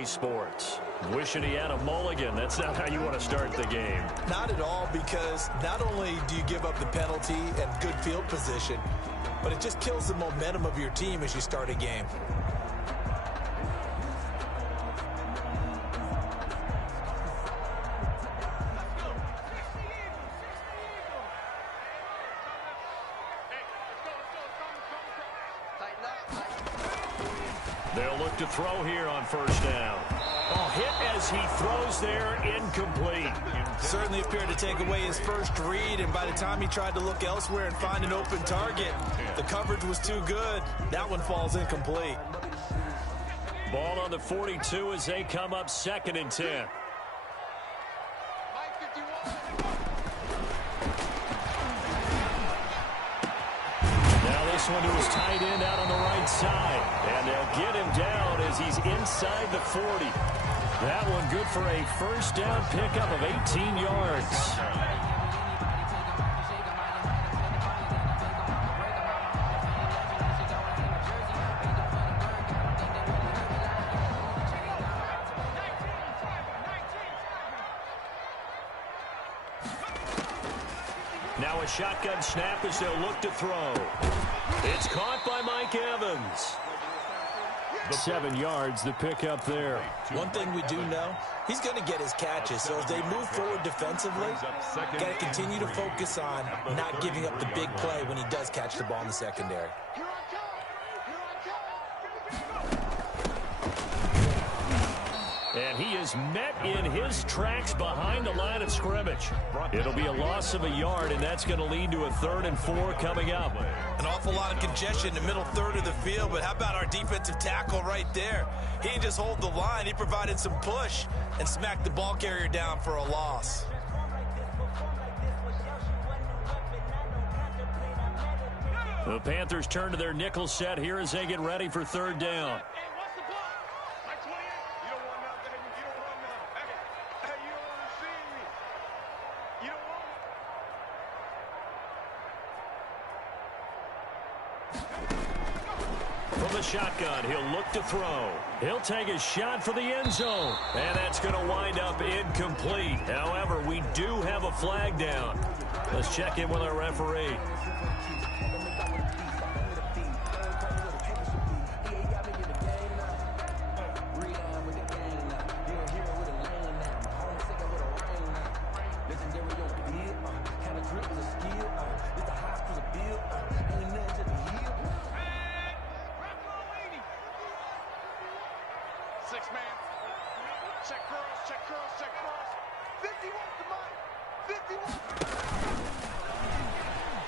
EA Sports. Wishing he had a mulligan. That's not how you want to start the game. Not at all, because not only do you give up the penalty and good field position, but it just kills the momentum of your team as you start a game. They'll look to throw here on first down. Oh, hit as he throws there, incomplete. Certainly appeared to take away his first read, and by the time he tried to look elsewhere and find an open target, the coverage was too good. That one falls incomplete. Ball on the 42 as they come up 2nd and 10. This one to his tight end out on the right side. And they'll get him down as he's inside the 40. That one good for a first down pickup of 18 yards. Now a shotgun snap as they'll look to throw. It's caught by Mike Evans. 7 yards, the pickup there. One thing we do know, he's going to get his catches. So as they move forward defensively, got to continue to focus on not giving up the big play when he does catch the ball in the secondary. And he is met in his tracks behind the line of scrimmage. It'll be a loss of a yard, and that's going to lead to a 3rd and 4 coming up. An awful lot of congestion in the middle third of the field, but how about our defensive tackle right there? He didn't just hold the line. He provided some push and smacked the ball carrier down for a loss. The Panthers turn to their nickel set here as they get ready for 3rd down. From the shotgun, he'll look to throw. He'll take a shot for the end zone. And that's going to wind up incomplete. However, we do have a flag down. Let's check in with our referee.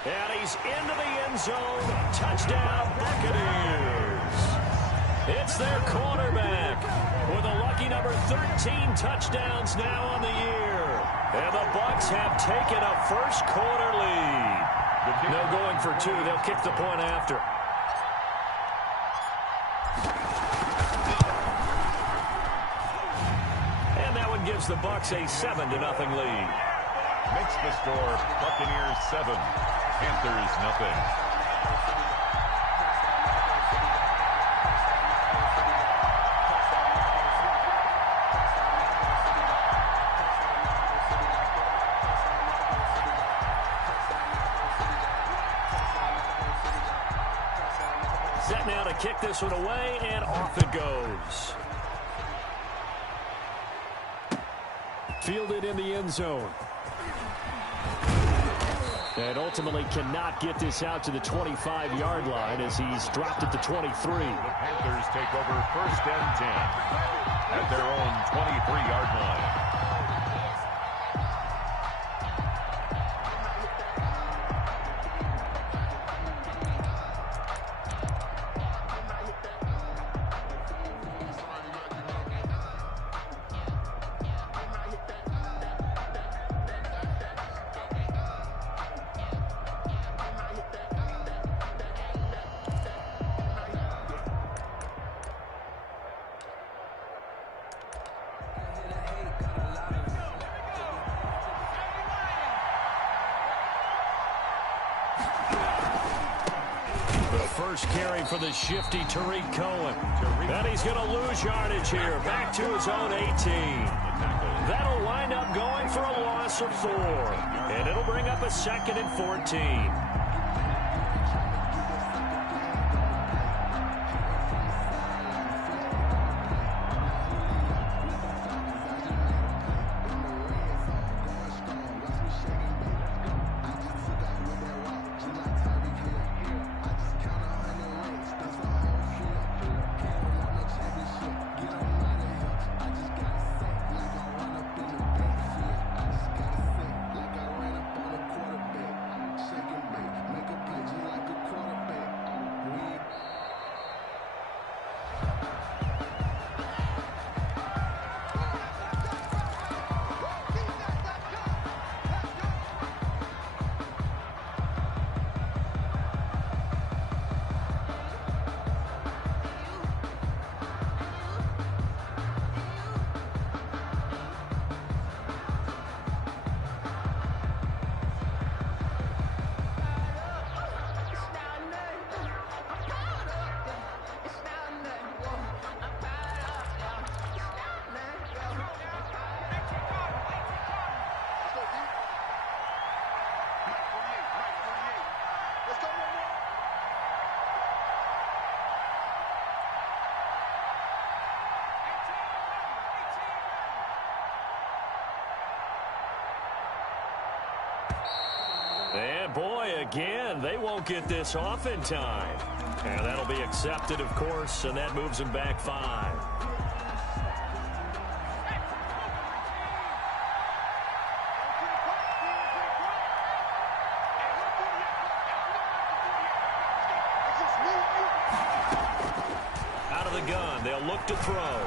And he's into the end zone. Touchdown, Buccaneers. It's their quarterback with a lucky number 13 touchdowns now on the year. And the Bucs have taken a first quarter lead. No going for 2. They'll kick the point after. And that one gives the Bucs a 7-0 lead. Makes the score Buccaneers 7, Panthers nothing. Set now to kick this one away, and off it goes. Fielded in the end zone. And ultimately cannot get this out to the 25-yard line as he's dropped it to 23. The Panthers take over 1st and 10 at their own 23-yard line. first carry for the shifty Tariq Cohen. And he's going to lose yardage here. Back to his own 18. That'll wind up going for a loss of 4. And it'll bring up a 2nd and 14. And boy, again, they won't get this off in time. And that'll be accepted, of course, and that moves them back 5. Out of the gun, they'll look to throw.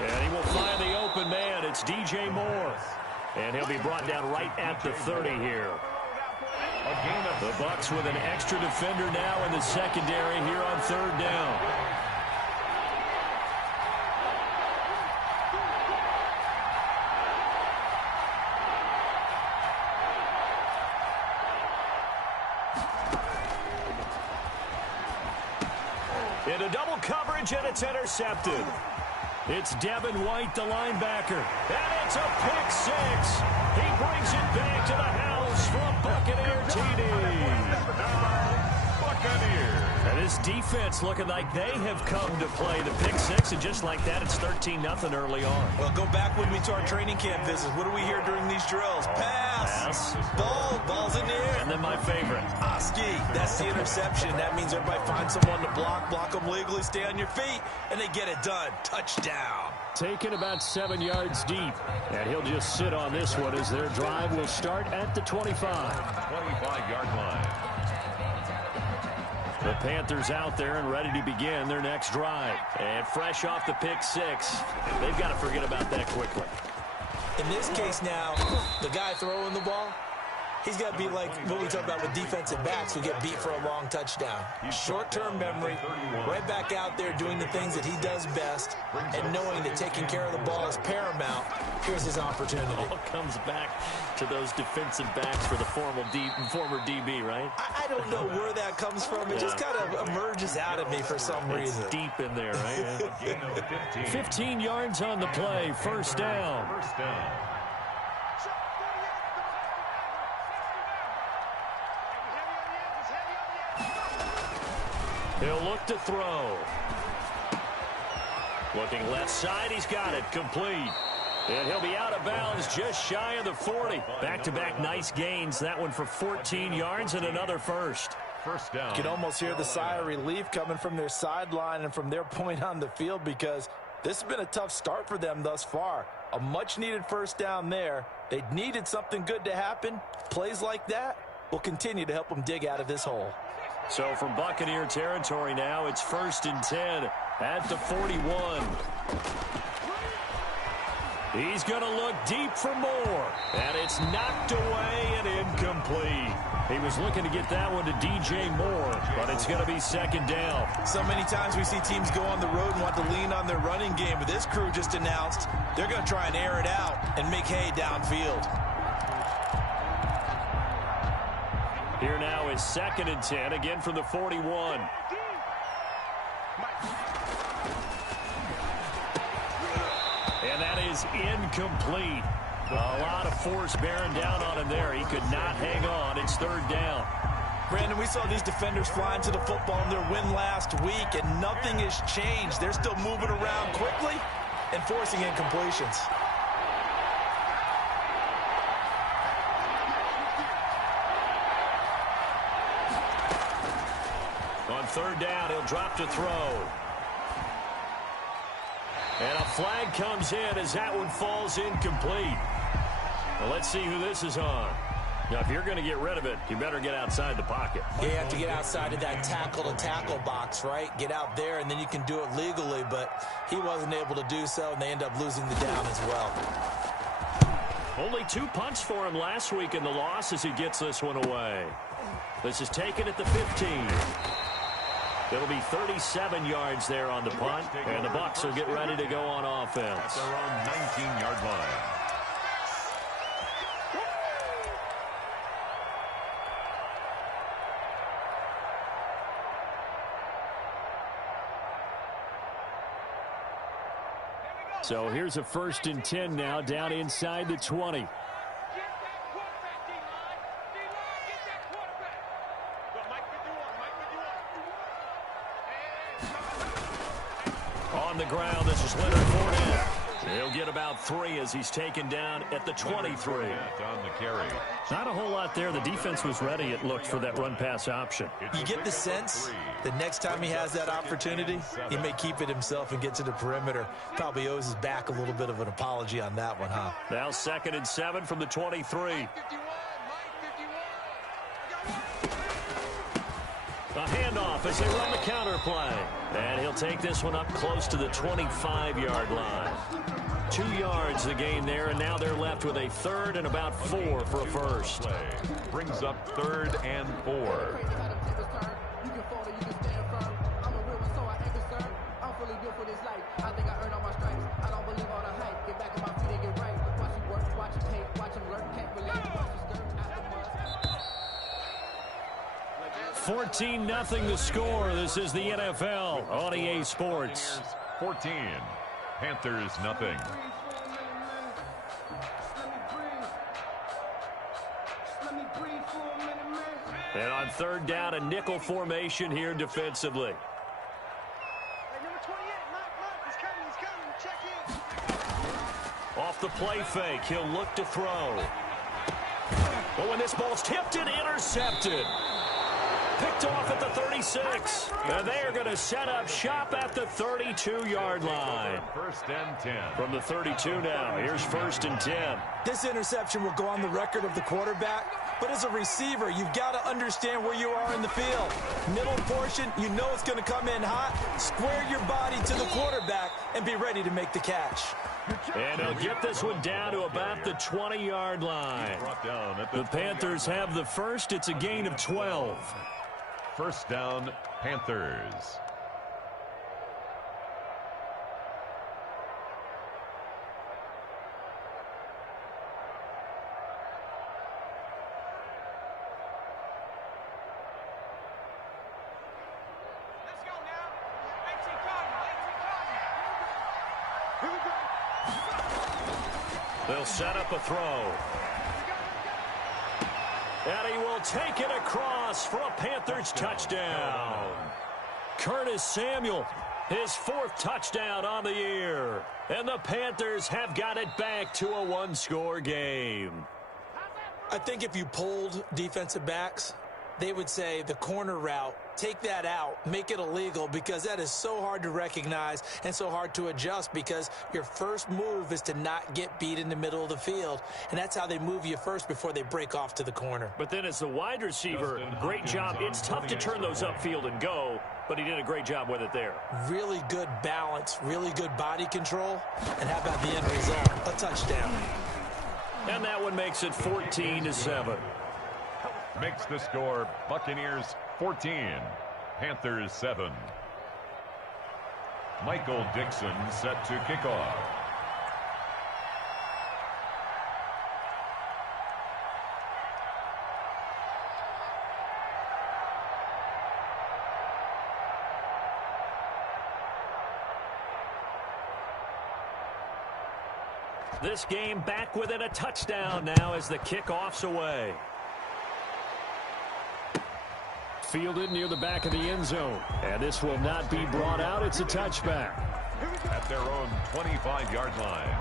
And he will find the open man. It's DJ Moore. And he'll be brought down right at the 30 here. The Bucs with an extra defender now in the secondary here on 3rd down. Into double coverage, and it's intercepted. It's Devin White, the linebacker. And it's a pick 6. He brings it back to the house for a Buccaneer TD. Buccaneers. And this defense looking like they have come to play the pick 6. And just like that, it's 13-0 early on. Well, go back with me to our training camp visits. What do we hear during these drills? Pass. Ball's in the air. And then my favorite. Oski. That's the interception. That means everybody finds someone to block them legally, stay on your feet, and they get it done. Touchdown. Taken about 7 yards deep. And he'll just sit on this one as their drive will start at the 25. 25-yard line. The Panthers out there and ready to begin their next drive. And fresh off the pick 6. They've got to forget about that quickly. In this case now, the guy throwing the ball, he's got to be like what we talk about with defensive backs who get beat for a long touchdown. Short-term memory, right back out there doing the things that he does best, and knowing that taking care of the ball is paramount. Here's his opportunity. It all comes back to those defensive backs for the former DB, right? I don't know where that comes from. It just kind of emerges out of me for some reason. It's deep in there, right? 15 yards on the play, 1st down. He'll look to throw. Looking left side, he's got it, complete. And he'll be out of bounds just shy of the 40. Back-to-back nice gains. That one for 14 yards and another first. First down. You can almost hear the sigh of relief coming from their sideline and from their point on the field, because this has been a tough start for them thus far. A much-needed first down there. They needed something good to happen. Plays like that will continue to help them dig out of this hole. So from Buccaneer territory now, it's 1st and 10 at the 41. He's going to look deep for more. And it's knocked away and incomplete. He was looking to get that one to DJ Moore, but it's going to be 2nd down. So many times we see teams go on the road and want to lean on their running game, but this crew just announced they're going to try and air it out and make hay downfield. Here now now is 2nd and 10, again from the 41. And that is incomplete. A lot of force bearing down on him there. He could not hang on. It's 3rd down. Brandon, we saw these defenders flying to the football in their win last week, and nothing has changed. They're still moving around quickly and forcing incompletions. On 3rd down, he'll drop to throw. And a flag comes in as that one falls incomplete. Well, let's see who this is on. Now, if you're going to get rid of it, you better get outside the pocket. Yeah, you have to get outside of that tackle-to-tackle box, right? Get out there, and then you can do it legally, but he wasn't able to do so, and they end up losing the down as well. Only 2 punts for him last week in the loss as he gets this one away. This is taken at the 15. It'll be 37 yards there on the punt, and the Bucs will get ready to go on offense. At their own 19-yard line. So here's a 1st and 10 now, down inside the 20. On the ground, this is Leonard Fournette. He'll get about 3 as he's taken down at the 23. On the carry. Not a whole lot there. The defense was ready, it looked, for that run-pass option. You get the sense that next time he has that opportunity, he may keep it himself and get to the perimeter. Probably owes his back a little bit of an apology on that one, huh? Now 2nd and 7 from the 23. A handoff as they run the counter play. And he'll take this one up close to the 25-yard line. 2 yards the gain there, and now they're left with a 3rd and about 4 for a first. Brings up 3rd and 4. Nothing the score. This is the NFL on EA Sports. 14. Panthers nothing. And on 3rd down, a nickel formation here defensively. Off the play fake, he'll look to throw. But when this ball's tipped and intercepted. Picked off at the 36. And they are going to set up shop at the 32-yard line. 1st and 10. From the 32 now, here's 1st and 10. This interception will go on the record of the quarterback, but as a receiver, you've got to understand where you are in the field. Middle portion, you know it's going to come in hot. Square your body to the quarterback and be ready to make the catch. And he'll get this one down to about the 20-yard line. The Panthers have the first. It's a gain of 12. 1st down, Panthers. Let's go now. 18 Cardinals. They'll set up a throw. And he will take it across for a Panthers touchdown. Curtis Samuel, his 4th touchdown on the year. And the Panthers have got it back to a 1-score game. I think if you polled defensive backs, they would say the corner route, take that out, make it illegal, because that is so hard to recognize and so hard to adjust, because your first move is to not get beat in the middle of the field, and that's how they move you first before they break off to the corner. But then as the wide receiver, great job. It's tough to turn those upfield and go, but he did a great job with it there. Really good balance, really good body control, and how about the end result? A touchdown. And that one makes it 14-7. Makes the score Buccaneers 14, Panthers 7. Michael Dixon set to kick off. This game back within a touchdown now as the kickoff's away. Fielded near the back of the end zone. And this will not be brought out. It's a touchback. At their own 25-yard line.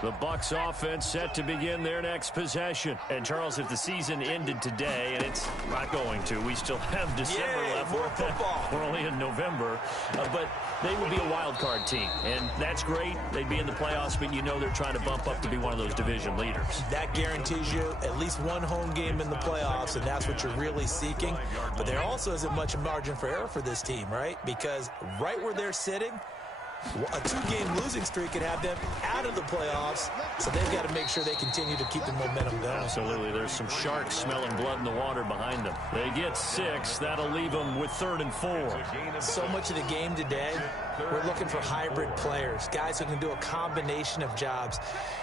The Bucs offense set to begin their next possession. And, Charles, if the season ended today, and it's not going to, we still have December left. More football. We're only in November. But they would be a wild card team. And that's great. They'd be in the playoffs, but you know they're trying to bump up to be one of those division leaders. That guarantees you at least one home game in the playoffs, and that's what you're really seeking. But there also isn't much margin for error for this team, right? Because right where they're sitting, a two-game losing streak could have them out of the playoffs, so they've got to make sure they continue to keep the momentum going. Absolutely. There's some sharks smelling blood in the water behind them. They get 6. That'll leave them with 3rd and 4. So much of the game today, we're looking for hybrid players, guys who can do a combination of jobs.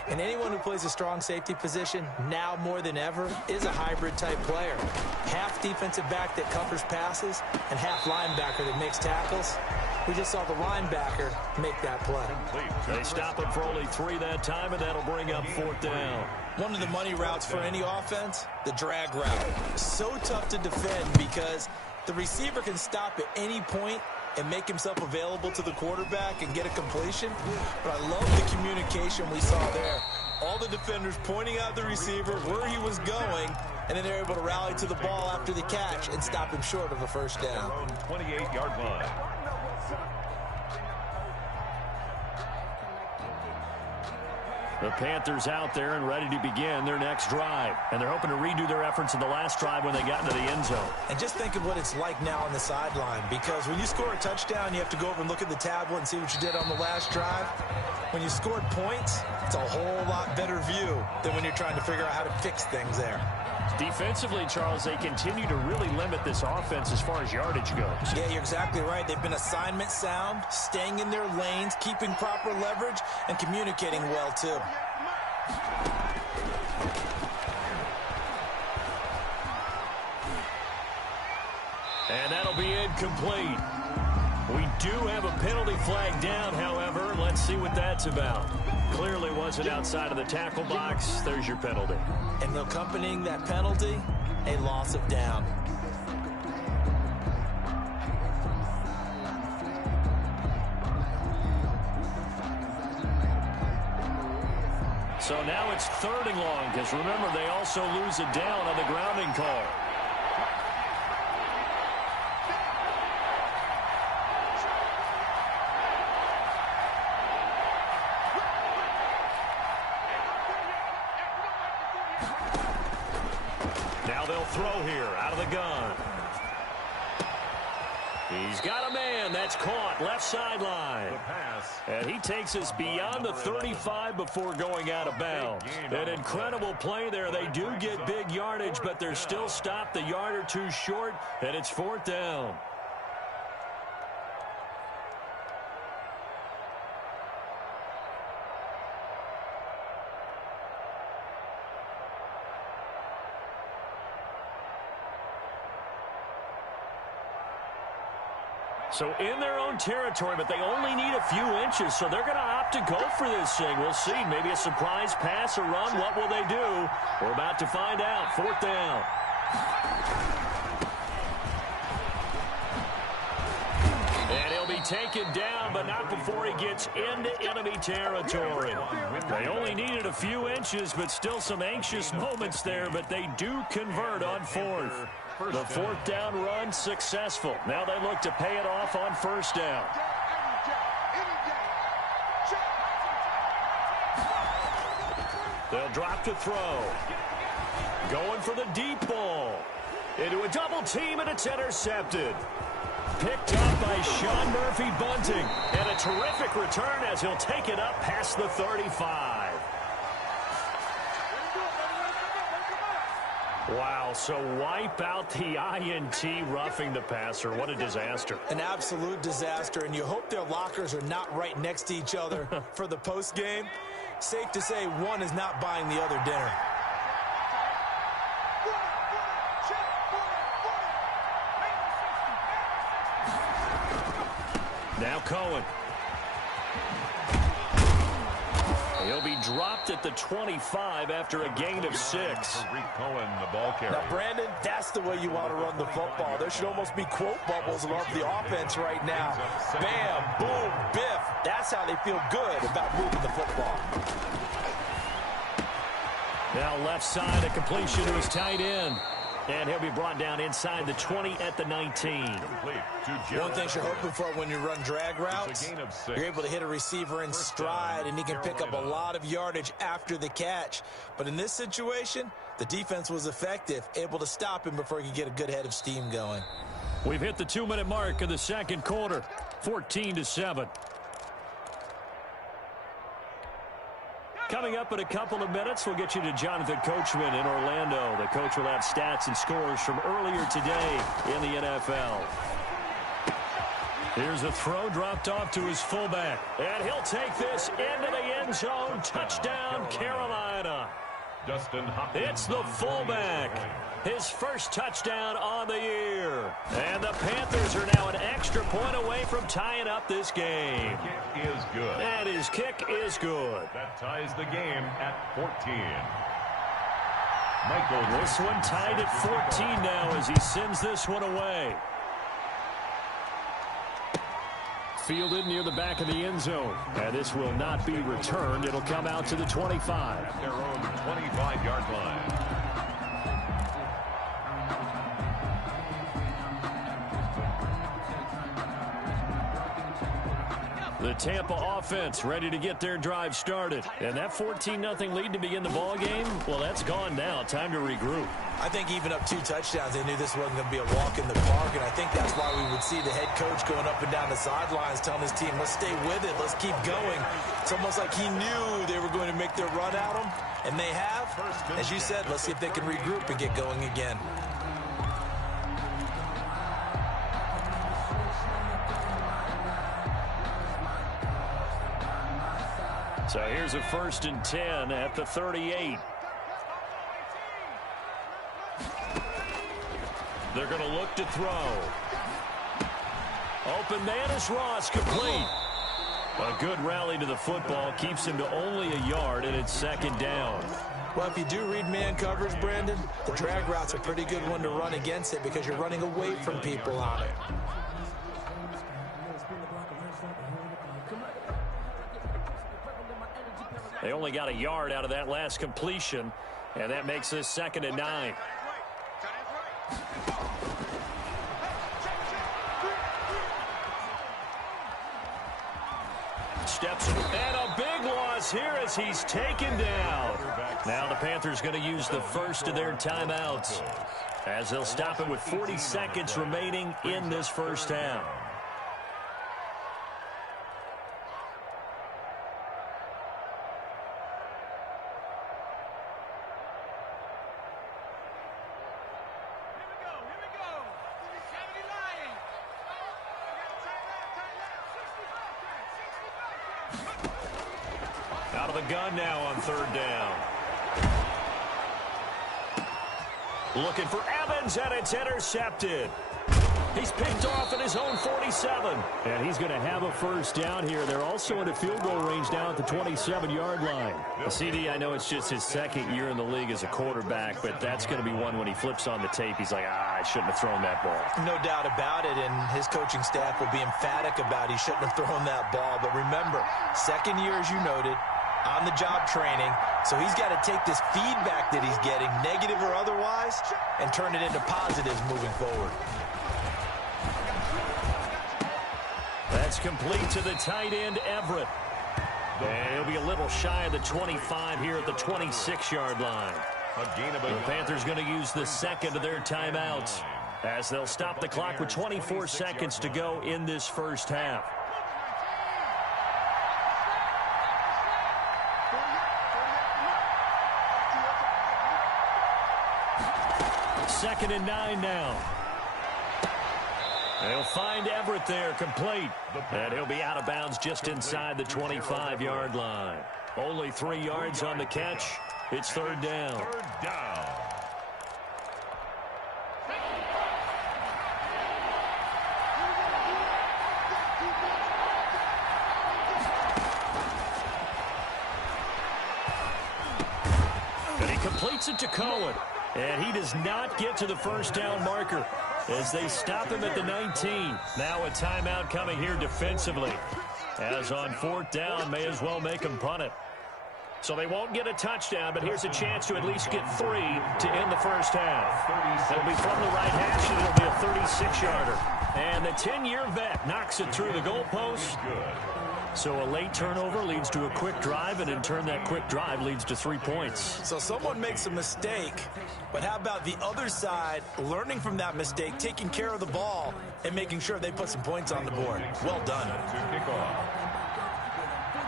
And anyone who plays a strong safety position, now more than ever, is a hybrid-type player. Half defensive back that covers passes and half linebacker that makes tackles. We just saw the linebacker make that play. They stop it for only 3 that time, and that'll bring up 4th down. One of the money routes for any offense, the drag route. So tough to defend because the receiver can stop at any point and make himself available to the quarterback and get a completion. But I love the communication we saw there. All the defenders pointing out the receiver, where he was going, and then they're able to rally to the ball after the catch and stop him short of a first down. 28-yard line. The Panthers out there and ready to begin their next drive. And they're hoping to redo their efforts in the last drive when they got into the end zone. And just think of what it's like now on the sideline, because when you score a touchdown, you have to go over and look at the tablet and see what you did on the last drive. When you scored points, it's a whole lot better view than when you're trying to figure out how to fix things there. Defensively, Charles, they continue to really limit this offense as far as yardage goes. Yeah, you're exactly right. They've been assignment sound, staying in their lanes, keeping proper leverage, and communicating well, too. And that'll be incomplete. We do have a penalty flag down, however. Let's see what that's about. Clearly wasn't outside of the tackle box. There's your penalty. And accompanying that penalty, a loss of down. So now it's 3rd and long, because remember, they also lose a down on the grounding call. Now they'll throw here out of the gun. He's got a man. That's caught left sideline. And he takes us beyond the 35 before going out of bounds. An incredible play there. They do get big yardage, but they're still stopped a yard or two short, and it's 4th down. So in their own territory, but they only need a few inches, so they're going to opt to go for this thing. We'll see. Maybe a surprise pass or run. What will they do? We're about to find out. 4th down. And he'll be taken down, but not before he gets into enemy territory. They only needed a few inches, but still some anxious moments there, but they do convert on 4th. The 4th down run successful. Now they look to pay it off on 1st down. They'll drop to throw. Going for the deep ball. Into a double team, and it's intercepted. Picked up by Sean Murphy-Bunting. And a terrific return as he'll take it up past the 35. Wow, so wipe out the INT, roughing the passer. What a disaster. An absolute disaster, and you hope their lockers are not right next to each other for the postgame. Safe to say one is not buying the other dinner. Now Cohen. He'll be dropped at the 25 after a gain of 6. Cohen, the ball carrier. Now, Brandon, that's the way you want to run the football. There should almost be quote bubbles above the offense right now. Bam, boom, biff. That's how they feel good about moving the football. Now left side, a completion to his tight end. And he'll be brought down inside the 20 at the 19. One thing you're hoping for when you run drag routes, you're able to hit a receiver in stride, and he can pick up a lot of yardage after the catch. But in this situation, the defense was effective, able to stop him before he could get a good head of steam going. We've hit the 2-minute mark of the second quarter, 14-7. Coming up in a couple of minutes, we'll get you to Jonathan Coachman in Orlando. The coach will have stats and scores from earlier today in the NFL. Here's a throw dropped off to his fullback. And he'll take this into the end zone. Touchdown, Carolina. It's the fullback. His first touchdown on the year. And the Panthers are now an extra point away from tying up this game. Kick is good. And his kick is good. That ties the game at 14. This one tied at 14 now as he sends this one away. Fielded near the back of the end zone. And this will not be returned. It'll come out to the 25. At their own 25-yard line. The Tampa offense ready to get their drive started. And that 14-0 lead to begin the ball game, well, that's gone now. Time to regroup. I think even up 2 touchdowns, they knew this wasn't going to be a walk in the park, and I think that's why we would see the head coach going up and down the sidelines telling his team, let's stay with it, let's keep going. It's almost like he knew they were going to make their run at him, and they have. As you said, let's see if they can regroup and get going again. So here's a 1st and 10 at the 38. They're going to look to throw. Open man is Ross, complete. A good rally to the football keeps him to only a yard, and it's 2nd down. Well, if you do read man coverage, Brandon, the drag route's a pretty good one to run against it because you're running away from people on it. They only got a yard out of that last completion, and that makes this 2nd and 9. Steps, and a big loss here as he's taken down. Now the Panthers going to use the first of their timeouts as they'll stop it with 40 seconds remaining in this first half. Out of the gun now on 3rd down. Looking for Evans, and it's intercepted. He's picked off at his own 47. And he's going to have a first down here. They're also in a field goal range down at the 27-yard line. CD, I know it's just his 2nd year in the league as a quarterback, but that's going to be one when he flips on the tape. He's like, I shouldn't have thrown that ball. No doubt about it, and his coaching staff will be emphatic about he shouldn't have thrown that ball. But remember, 2nd year, as you noted, on-the-job training, so he's got to take this feedback that he's getting, negative or otherwise, and turn it into positives moving forward. That's complete to the tight end, Everett. And he'll be a little shy of the 25 here at the 26-yard line. The Panthers going to use the 2nd of their timeouts as they'll stop the clock with 24 seconds to go in this first half. 2nd and 9 now. They'll find Everett there, complete. And he'll be out of bounds just inside the 25-yard line. Only 3 yards on the catch. It's 3rd down. 3rd down. Completes it to Cohen. And he does not get to the first down marker as they stop him at the 19. Now a timeout coming here defensively. As on 4th down, may as well make him punt it. So they won't get a touchdown, but here's a chance to at least get 3 to end the first half. It'll be from the right hash, and it'll be a 36-yarder. And the 10-year vet knocks it through the goalpost. So a late turnover leads to a quick drive, and in turn that quick drive leads to 3 points. So someone makes a mistake, but how about the other side learning from that mistake, taking care of the ball, and making sure they put some points on the board? Well done.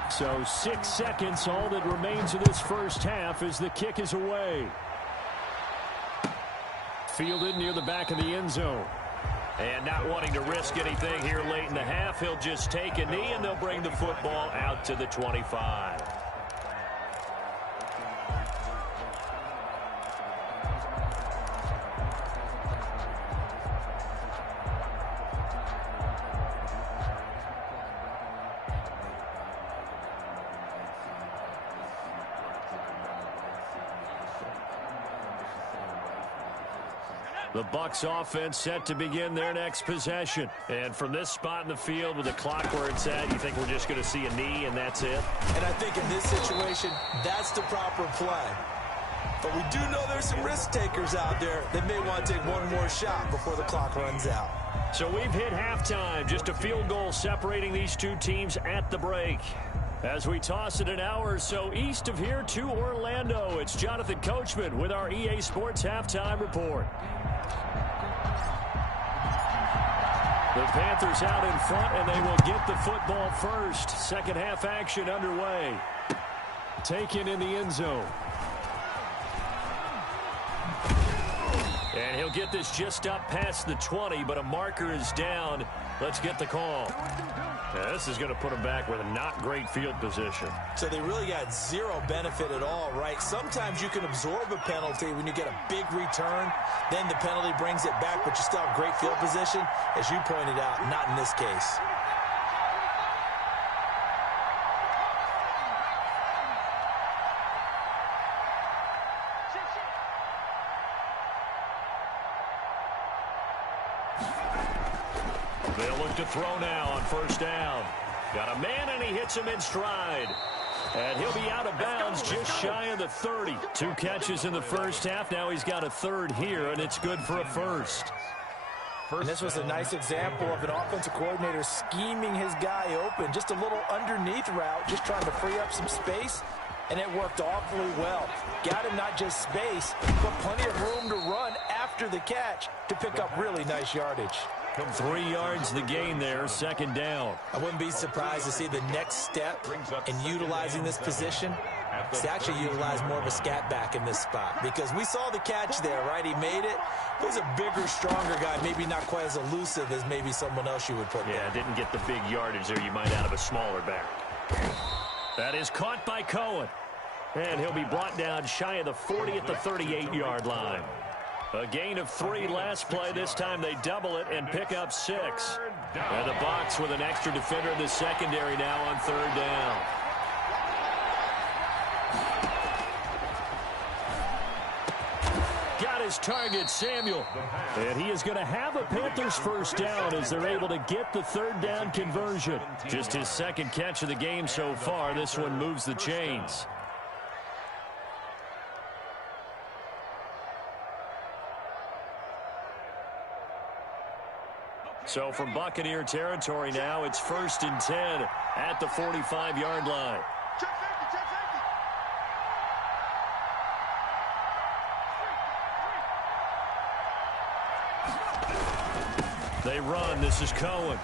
So 6 seconds, all that remains of this first half as the kick is away. Fielded near the back of the end zone. And not wanting to risk anything here late in the half, he'll just take a knee, and they'll bring the football out to the 25. The Bucs offense set to begin their next possession. And from this spot in the field with the clock where it's at, you think we're just going to see a knee and that's it? And I think in this situation, that's the proper play. But we do know there's some risk takers out there that may want to take one more shot before the clock runs out. So we've hit halftime. Just a field goal separating these two teams at the break. As we toss it an hour or so east of here to Orlando, it's Jonathan Coachman with our EA Sports Halftime Report. The Panthers out in front, and they will get the football first. Second half action underway. Taken in the end zone. And he'll get this just up past the 20, but a marker is down. Let's get the call. Now, this is going to put them back with a not great field position. So they really got zero benefit at all, right? Sometimes you can absorb a penalty when you get a big return. Then the penalty brings it back, but you still have great field position. As you pointed out, not in this case. They'll look to throw now on first down. Got a man, and he hits him in stride. And he'll be out of bounds just shy of the 30. 2 catches in the first half. Now he's got a third here, and it's good for a first. And this was a nice example of an offensive coordinator scheming his guy open. Just a little underneath route, just trying to free up some space, and it worked awfully well. Got him not just space, but plenty of room to run after the catch to pick up really nice yardage. 3 yards the gain there, second down. I wouldn't be surprised to see the next step in utilizing this position is to actually utilize more of a scat back in this spot, because we saw the catch there, right? He made it. He's a bigger, stronger guy, maybe not quite as elusive as maybe someone else you would put there. Yeah, didn't get the big yardage there you might out of a smaller back. That is caught by Cohen. And he'll be brought down shy of the 40 at the 38-yard line. A gain of 3 last play. This time they double it and pick up 6. And the Bucs with an extra defender in the secondary now on third down. Got his target, Samuel. And he is going to have a Panthers first down as they're able to get the third down conversion. Just his second catch of the game so far. This one moves the chains. So from Buccaneer territory now, it's 1st and 10 at the 45-yard line. They run. This is Cohen.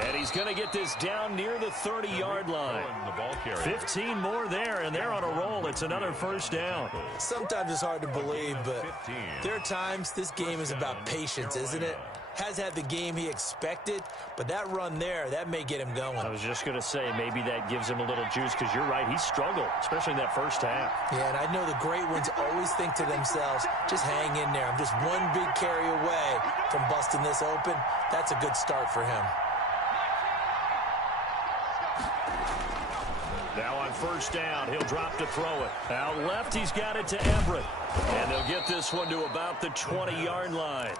And he's going to get this down near the 30-yard line. 15 more there, and they're on a roll. It's another first down. Sometimes it's hard to believe, but there are times this game is about patience, isn't it? Has had the game he expected, but that run there, that may get him going. I was just going to say, maybe that gives him a little juice, because you're right, he struggled, especially in that first half. Yeah, and I know the great ones always think to themselves, just hang in there. I'm just one big carry away from busting this open. That's a good start for him. Now on first down, he'll drop to throw it. Out left, he's got it to Everett. And they'll get this one to about the 20-yard line.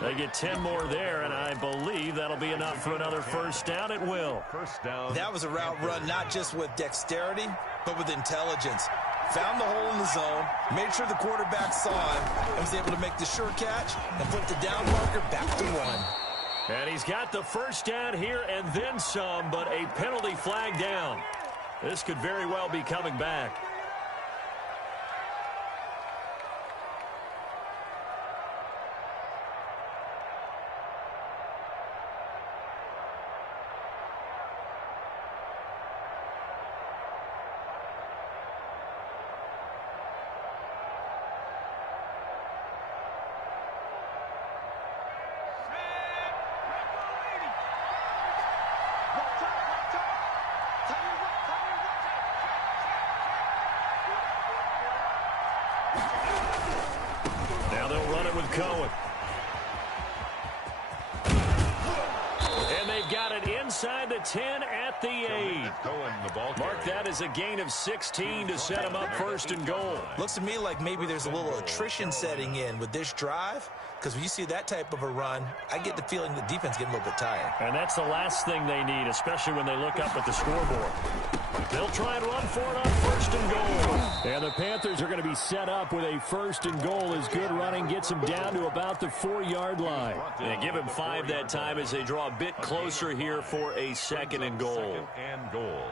They get 10 more there, and I believe that'll be enough for another first down. It will. First down. That was a route run not just with dexterity, but with intelligence. Found the hole in the zone, made sure the quarterback saw him, and was able to make the sure catch and put the down marker back to 1. And he's got the first down here and then some, but a penalty flag down. This could very well be coming back. Now they'll run it with Cohen. And they've got it inside the 10 at the 8. Cohen, the ball Mark that as a gain of 16 to set him up first and goal. Looks to me like maybe there's a little attrition setting in with this drive, because when you see that type of a run, I get the feeling the defense getting a little bit tired. And that's the last thing they need, especially when they look up at the scoreboard. They'll try and run for it on first and goal. And the Panthers are going to be set up with a first and goal as good running gets them down to about the 4-yard line. And give him 5 that time as they draw a bit closer here for a second and goal. Second and goal.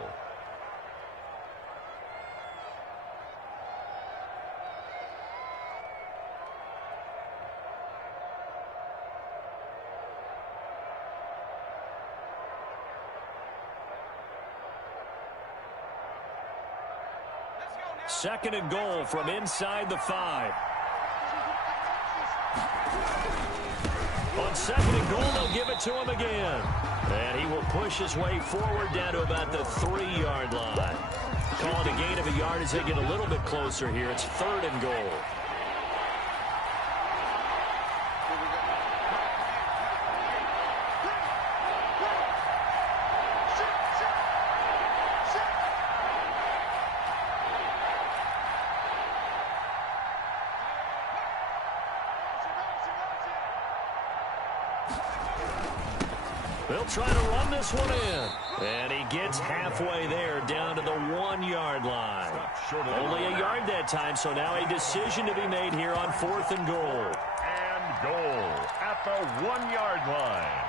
Second and goal from inside the 5. On second and goal, they'll give it to him again. And he will push his way forward down to about the 3-yard line. Call it a gain of a yard as they get a little bit closer here. It's third and goal. They'll try to run this one in. And he gets halfway there down to the 1-yard line. Only a yard that time, so now a decision to be made here on fourth and goal. And goal at the 1-yard line.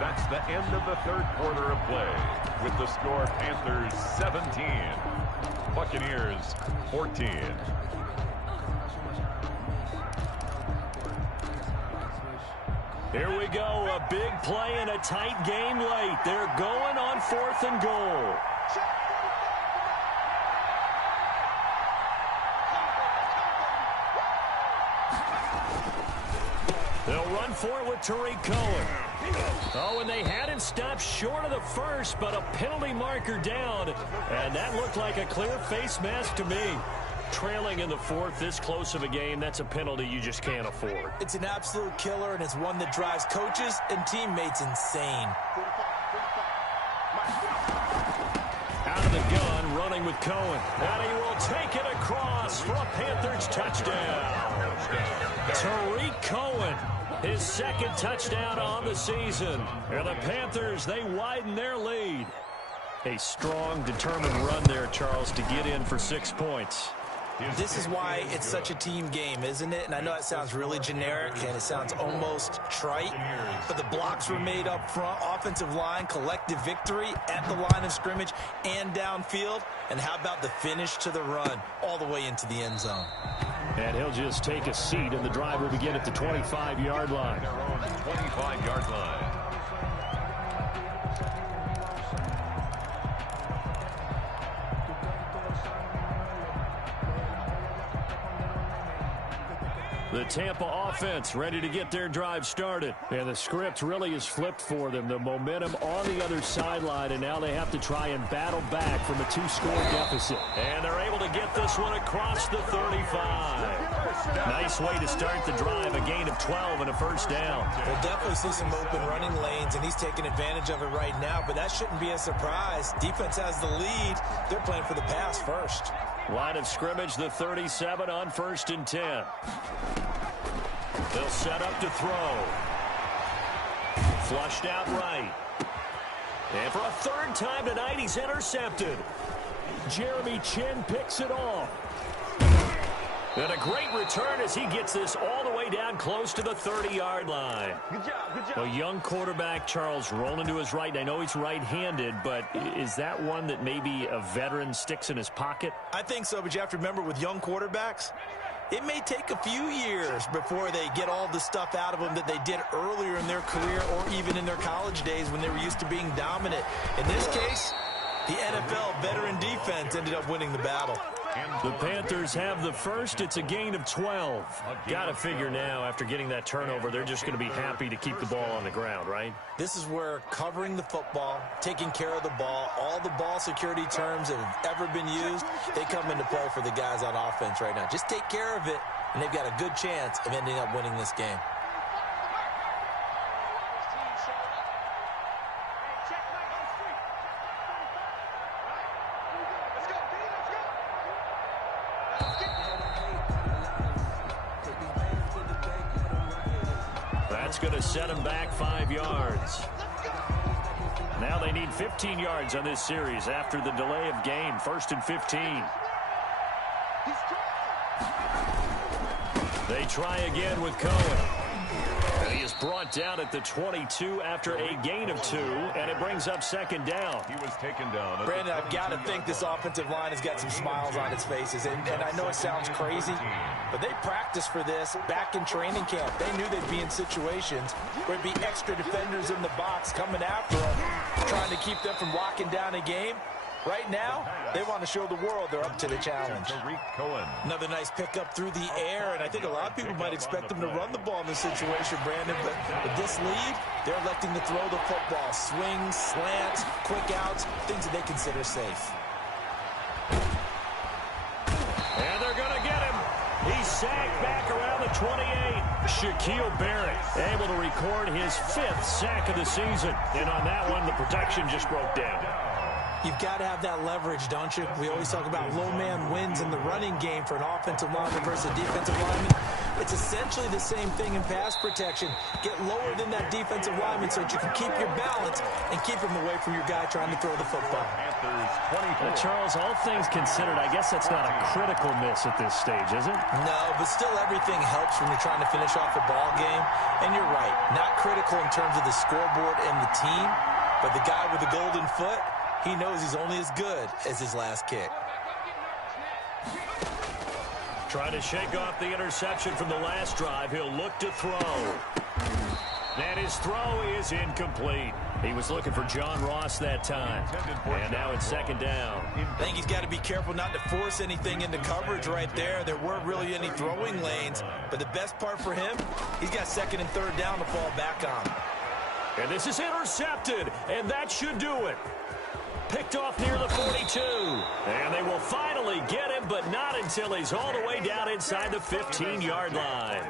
That's the end of the third quarter of play, with the score Panthers 17, Buccaneers 14. Here we go, a big play and a tight game late. They're going on fourth and goal. They'll run for it with Tariq Cohen. Oh, and they had it stopped short of the first, but a penalty marker down. And that looked like a clear face mask to me. Trailing in the fourth, this close of a game, that's a penalty you just can't afford. It's an absolute killer, and it's one that drives coaches and teammates insane. Out of the gun, running with Cohen. And he will take it across for a Panthers touchdown. Tariq Cohen, his second touchdown on the season. And the Panthers, they widen their lead. A strong, determined run there, Charles, to get in for 6 points. This is why it's such a team game, isn't it? And I know it sounds really generic and it sounds almost trite, but the blocks were made up front, offensive line, collective victory at the line of scrimmage and downfield. And how about the finish to the run all the way into the end zone? And he'll just take a seat, and the drive will begin at the 25-yard line. Their own 25-yard line. The Tampa offense ready to get their drive started. And the script really is flipped for them. The momentum on the other sideline, and now they have to try and battle back from a 2-score deficit. And they're able to get this one across the 35. Nice way to start the drive, a gain of 12 and a first down. We'll definitely see some open running lanes, and he's taking advantage of it right now, but that shouldn't be a surprise. Defense has the lead. They're playing for the pass first. Line of scrimmage, the 37 on 1st and 10. They'll set up to throw. Flushed out right. And for a third time tonight, he's intercepted. Jeremy Chin picks it off. And a great return as he gets this all the way down close to the 30-yard line. Good job, good job. A young quarterback, Charles, rolling to his right. I know he's right-handed, but is that one that maybe a veteran sticks in his pocket? I think so, but you have to remember with young quarterbacks, it may take a few years before they get all the stuff out of them that they did earlier in their career or even in their college days when they were used to being dominant. In this case, the NFL veteran defense ended up winning the battle. The Panthers have the first. It's a gain of 12. Got to figure now, after getting that turnover, they're just going to be happy to keep the ball on the ground, right? This is where covering the football, taking care of the ball, all the ball security terms that have ever been used, they come into play for the guys on offense right now. Just take care of it, and they've got a good chance of ending up winning this game. That's going to set them back 5 yards. Now they need 15 yards on this series after the delay of game. 1st and 15. They try again with Cohen. And he is brought down at the 22 after a gain of 2, and it brings up 2nd down. He was taken down. Brandon, I've got to think this offensive line has got some smiles on its faces. And I know it sounds crazy, but they practiced for this back in training camp. They knew they'd be in situations where it'd be extra defenders in the box coming after them, trying to keep them from locking down a game. Right now, they want to show the world they're up to the challenge. Another nice pickup through the air, and I think a lot of people might expect them to run the ball in this situation, Brandon, but with this lead, they're electing to throw the football. Swings, slants, quick outs, things that they consider safe. And they're going to get him. He's sacked back around the 28. Shaquille Barrett able to record his 5th sack of the season. And on that one, the protection just broke down. You've got to have that leverage, don't you? We always talk about low man wins in the running game for an offensive lineman versus a defensive lineman. It's essentially the same thing in pass protection. Get lower than that defensive lineman so that you can keep your balance and keep him away from your guy trying to throw the football. Charles, all things considered, I guess that's not a critical miss at this stage, is it? No, but still everything helps when you're trying to finish off a ball game. And you're right, not critical in terms of the scoreboard and the team, but the guy with the golden foot, he knows he's only as good as his last kick. Trying to shake off the interception from the last drive. He'll look to throw. And his throw is incomplete. He was looking for John Ross that time. And now it's 2nd down. I think he's got to be careful not to force anything into coverage right there. There weren't really any throwing lanes. But the best part for him, he's got 2nd and 3rd down to fall back on. And this is intercepted. And that should do it. Picked off near the 42. And they will finally get him, but not until he's all the way down inside the 15-yard line.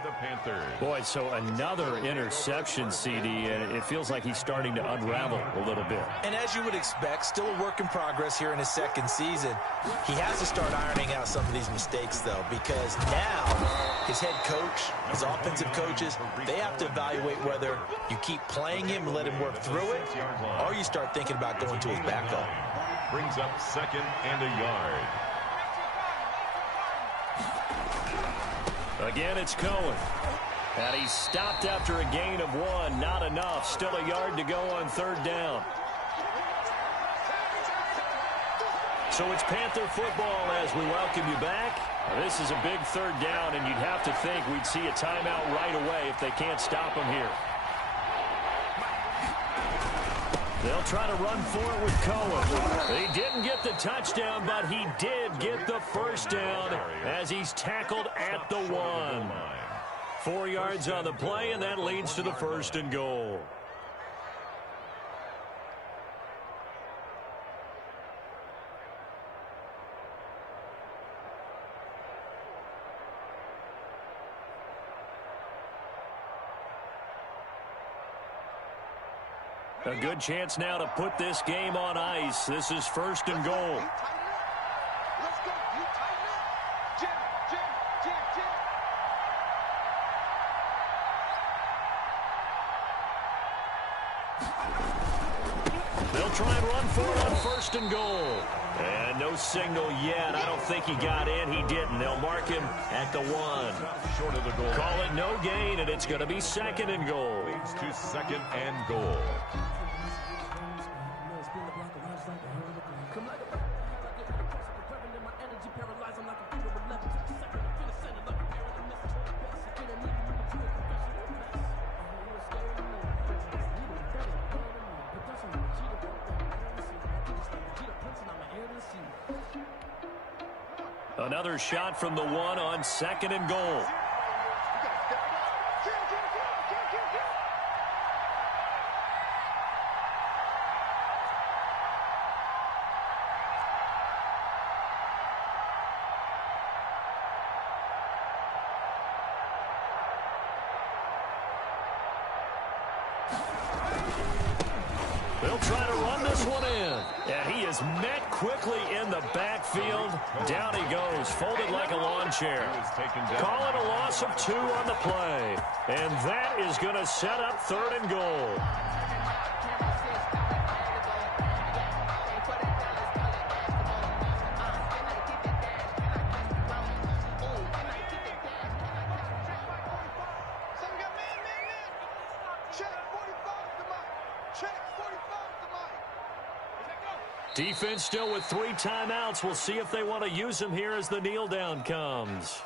Boy, so another interception, CD, and it feels like he's starting to unravel a little bit. And as you would expect, still a work in progress here in his 2nd season. He has to start ironing out some of these mistakes, though, because now his head coach, his offensive coaches, they have to evaluate whether you keep playing him and let him work through it, or you start thinking about going to his backup. Brings up 2nd and a yard. Again, it's Cohen. And he's stopped after a gain of 1. Not enough. Still a yard to go on 3rd down. So it's Panther football as we welcome you back. This is a big 3rd down, and you'd have to think we'd see a timeout right away if they can't stop him here. They'll try to run for it with Cohen. He didn't get the touchdown, but he did get the 1st down as he's tackled at the 1. 4 yards on the play, and that leads to the 1st and goal. A good chance now to put this game on ice. This is 1st and goal. Let's go. You tighten up. Jam. They'll try and run for it on 1st and goal. And no signal yet. I don't think he got in. He didn't. They'll mark him at the 1. Short of the goal. Call it no gain, and it's going to be 2nd and goal. Leads to 2nd and goal. Another shot from the 1 on 2nd and goal. They'll try to run this one in. And he is met quickly in the backfield. Down he goes, folded like a lawn chair. Call it a loss of 2 on the play. And that is going to set up 3rd and goal. Defense still with 3 timeouts. We'll see if they want to use them here as the kneel down comes.